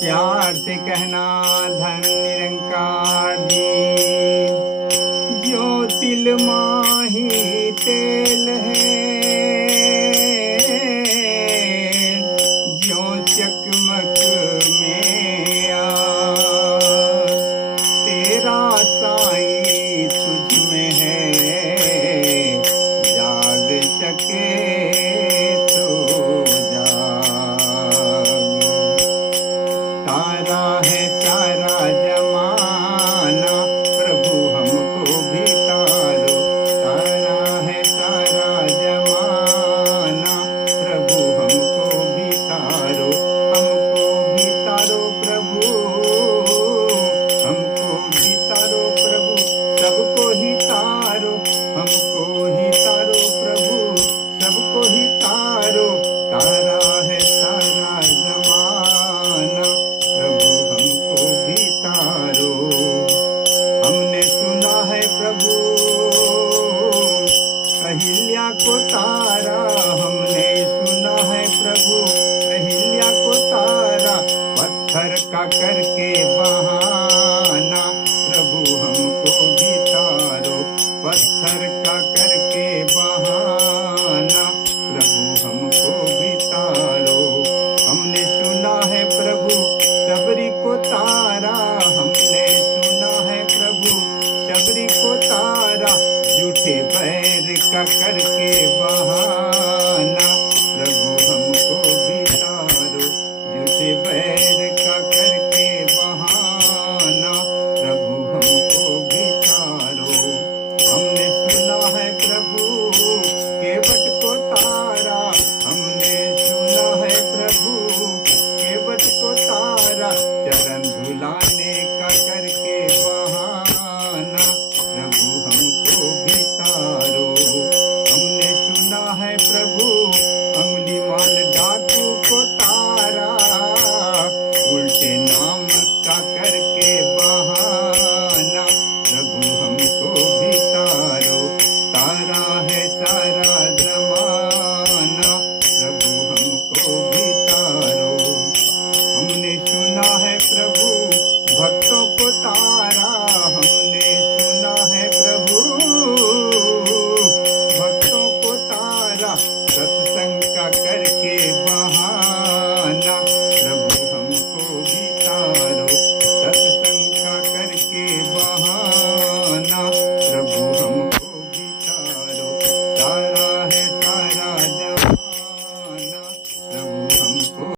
प्यार से कहना धन निरंकार जी। जो तिल माही तेल है, जो चकमक में आ, तेरा साई तुझ में है, जाग सके तो जाग। तारा है सारा जमाना, प्रभु हमको भी तारो। तारा है सारा जमाना, प्रभु हमको भी तारो। हमको भी तारो प्रभु, हमको भी तारो प्रभु, सबको ही तारो। हमको ही तारो प्रभु, सबको ही तारो। तारा है सारा जमाना, प्रभु हमको भी तारो। हमने सुना है प्रभु अहिल्या को तारा, हमने सुना है प्रभु अहिल्या को तारा। पत्थर का करके वहाँ